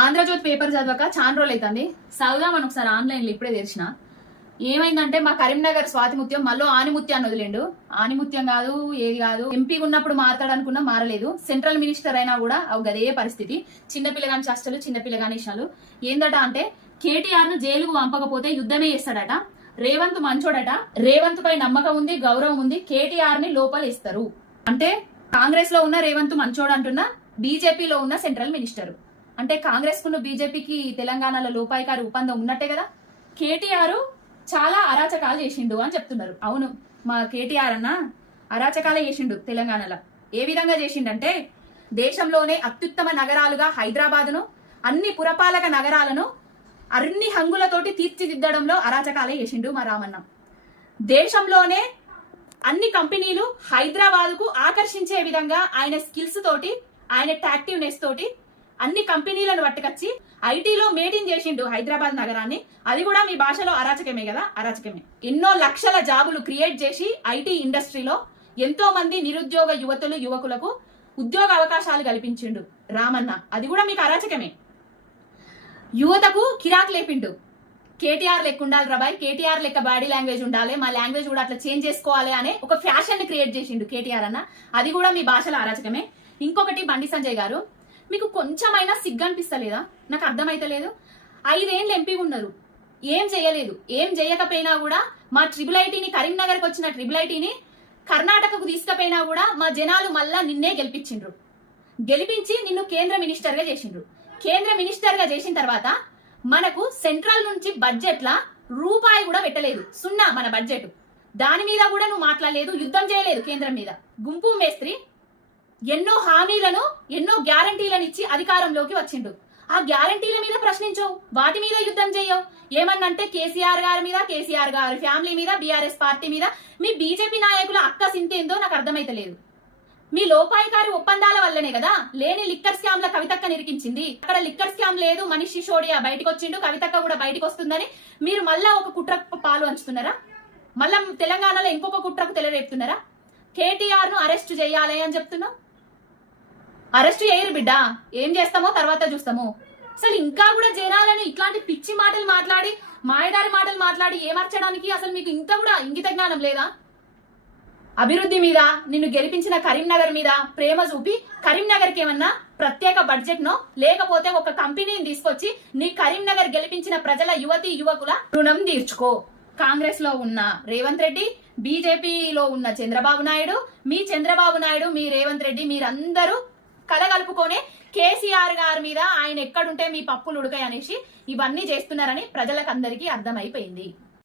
Andhra Jyothi paper చదవక చాలా రోజులు అవుతుంది. చదువుదామని ఒకసారి ఆన్లైన్లో ఇప్పుడే తెరిచిన. ఏమైందంటే మా కరీంనగర్ స్వాతిముత్యం మళ్ళీ ఆనిముత్యాన్ని వదిలేండు. ఆనిముత్యం కాదు, ఏది కాదు. ఎంపీ ఉన్నప్పుడు మాట్లాడనుకున్నా మారలేదు. సెంట్రల్ మినిస్టర్ అయినా కూడా గదే పరిస్థితి. చిన్నపిల్లగాని చేష్టలు, చిన్నపిల్లగాని ఇష్టాలు. ఏందట అంటే కేటీఆర్ ను జైలుకు పంపకపోతే యుద్ధమే చేస్తాడట. రేవంత్ మంచోడట. రేవంత్ పై నమ్మకం ఉంది, గౌరవం ఉంది. కేటీఆర్ ని లోపలేస్తారు అంటే కాంగ్రెస్ లో ఉన్న రేవంత్ మంచోడు అంటున్నా, బీజేపీలో ఉన్న సెంట్రల్ మినిస్టర్ అంటే కాంగ్రెస్ కున్న బీజేపీకి తెలంగాణలో లోపాయికారి ఒప్పందం ఉన్నట్టే కదా. కేటీఆర్ చాలా అరాచకాలు చేసిండు అని చెప్తున్నారు. అవును, మా కేటీఆర్ అన్న అరాచకాలే చేసిండు తెలంగాణలో. ఏ విధంగా చేసిండంటే దేశంలోనే అత్యుత్తమ నగరాలుగా హైదరాబాద్ను, అన్ని పురపాలక నగరాలను అన్ని హంగులతోటి తీర్చిదిద్దడంలో అరాచకాలే చేసిండు మా రామన్న. దేశంలోనే అన్ని కంపెనీలు హైదరాబాద్ కు ఆకర్షించే విధంగా ఆయన స్కిల్స్ తోటి, ఆయన టాక్టివ్నెస్ తోటి అన్ని కంపెనీలను పట్టుకొచ్చి ఐటీలో మేటింగ్ చేసిండు హైదరాబాద్ నగరాన్ని. అది కూడా మీ భాషలో అరాచకమే కదా, అరాచకమే. ఎన్నో లక్షల జాబులు క్రియేట్ చేసి ఐటీ ఇండస్ట్రీలో ఎంతో మంది నిరుద్యోగ యువకులకు ఉద్యోగ అవకాశాలు కల్పించిండు రామన్న. అది కూడా మీకు అరాచకమే. యువతకు కిరాక్ లేపిండు. కేటీఆర్ లెక్క ఉండాలి రాబాయ్, కేటీఆర్ లెక్క బాడీ లాంగ్వేజ్ ఉండాలి, మా లాంగ్వేజ్ కూడా అట్లా చేంజ్ చేసుకోవాలి అనే ఒక ఫ్యాషన్ ని క్రియేట్ చేసిండు కేటీఆర్ అన్న. అది కూడా మీ భాషలో అరాచకమే. ఇంకొకటి బండి సంజయ్ గారు, మీకు కొంచెమైనా సిగ్గు అనిపిస్తలేదా? నాకు అర్థమైతలేదు. 5 ఏళ్ళు ఎంపీ ఉన్నారు, ఏం చేయలేదు. ఏం చేయకపోయినా కూడా మా ట్రిపుల్ ఐటీని, కరీంనగర్కి వచ్చిన ట్రిపుల్ ఐటీని కర్ణాటకకు తీసుకుపోయినా కూడా మా జనాలు మళ్ళా నిన్నే గెలిపించిండ్రు. గెలిపించి నిన్ను కేంద్ర మినిస్టర్ గా చేసిండ్రు. కేంద్ర మినిస్టర్ గా చేసిన తర్వాత మనకు సెంట్రల్ నుంచి బడ్జెట్ లా రూపాయి కూడా పెట్టలేదు, సున్నా మన బడ్జెట్. దాని మీద కూడా నువ్వు మాట్లాడలేదు, యుద్ధం చేయలేదు కేంద్రం మీద. గుంపు మేస్త్రి ఎన్నో హామీలను, ఎన్నో గ్యారంటీలను ఇచ్చి అధికారంలోకి వచ్చిండు. ఆ గ్యారంటీల మీద ప్రశ్నించవు, వాటి మీద యుద్ధం చేయవు. ఏమన్నంటే కేసీఆర్ గారి మీద, కేసీఆర్ గారి ఫ్యామిలీ మీద, బీఆర్ఎస్ పార్టీ మీద. మీ బీజేపీ నాయకుల అక్క సింతేందో నాకు అర్థమైతలేదు. మీ లోపాయికారి ఒప్పందాల వల్లనే కదా లేని లిక్కర్ స్కామ్ ల కవితక్క నిరికించింది. అక్కడ లిక్కర్ స్కామ్ లేదు, మనీష్ సిసోడియా బయటకు వచ్చిండు, కవితక్క కూడా బయటకు వస్తుందని మీరు మళ్ళా ఒక కుట్రకు పాలు పంచుతున్నారా? మళ్ళా తెలంగాణలో ఇంకొక కుట్రకు తెలరేపుతున్నారా? కేటీఆర్ ను అరెస్ట్ చేయాలి అని చెప్తున్నావు. అరెస్ట్ చేయరు బిడ్డ, ఏం చేస్తామో తర్వాత చూస్తాము. అసలు ఇంకా కూడా జనాలను ఇట్లాంటి పిచ్చి మాటలు మాట్లాడి, మాయదారి మాటలు మాట్లాడి ఏమర్చడానికి అసలు మీకు ఇంకా కూడా ఇంగిత జ్ఞానం లేదా? అభివృద్ధి మీద, నిన్ను గెలిపించిన కరీంనగర్ మీద ప్రేమ చూపి కరీంనగర్ కి ఏమన్నా ప్రత్యేక బడ్జెట్ నో లేకపోతే ఒక కంపెనీని తీసుకొచ్చి నీ కరీంనగర్ గెలిపించిన ప్రజల యువతి యువకుల రుణం తీర్చుకో. కాంగ్రెస్ లో ఉన్న రేవంత్ రెడ్డి, బీజేపీలో ఉన్న చంద్రబాబు నాయుడు, మీ చంద్రబాబు నాయుడు, మీ రేవంత్ రెడ్డి, మీరందరూ కలగలుపుకొని కేసీఆర్ గారి మీద ఆయన ఎక్కడుంటే మీ పప్పులు ఉడకాయి అనేసి ఇవన్నీ చేస్తున్నారని ప్రజలకు అందరికీ అర్థమైపోయింది.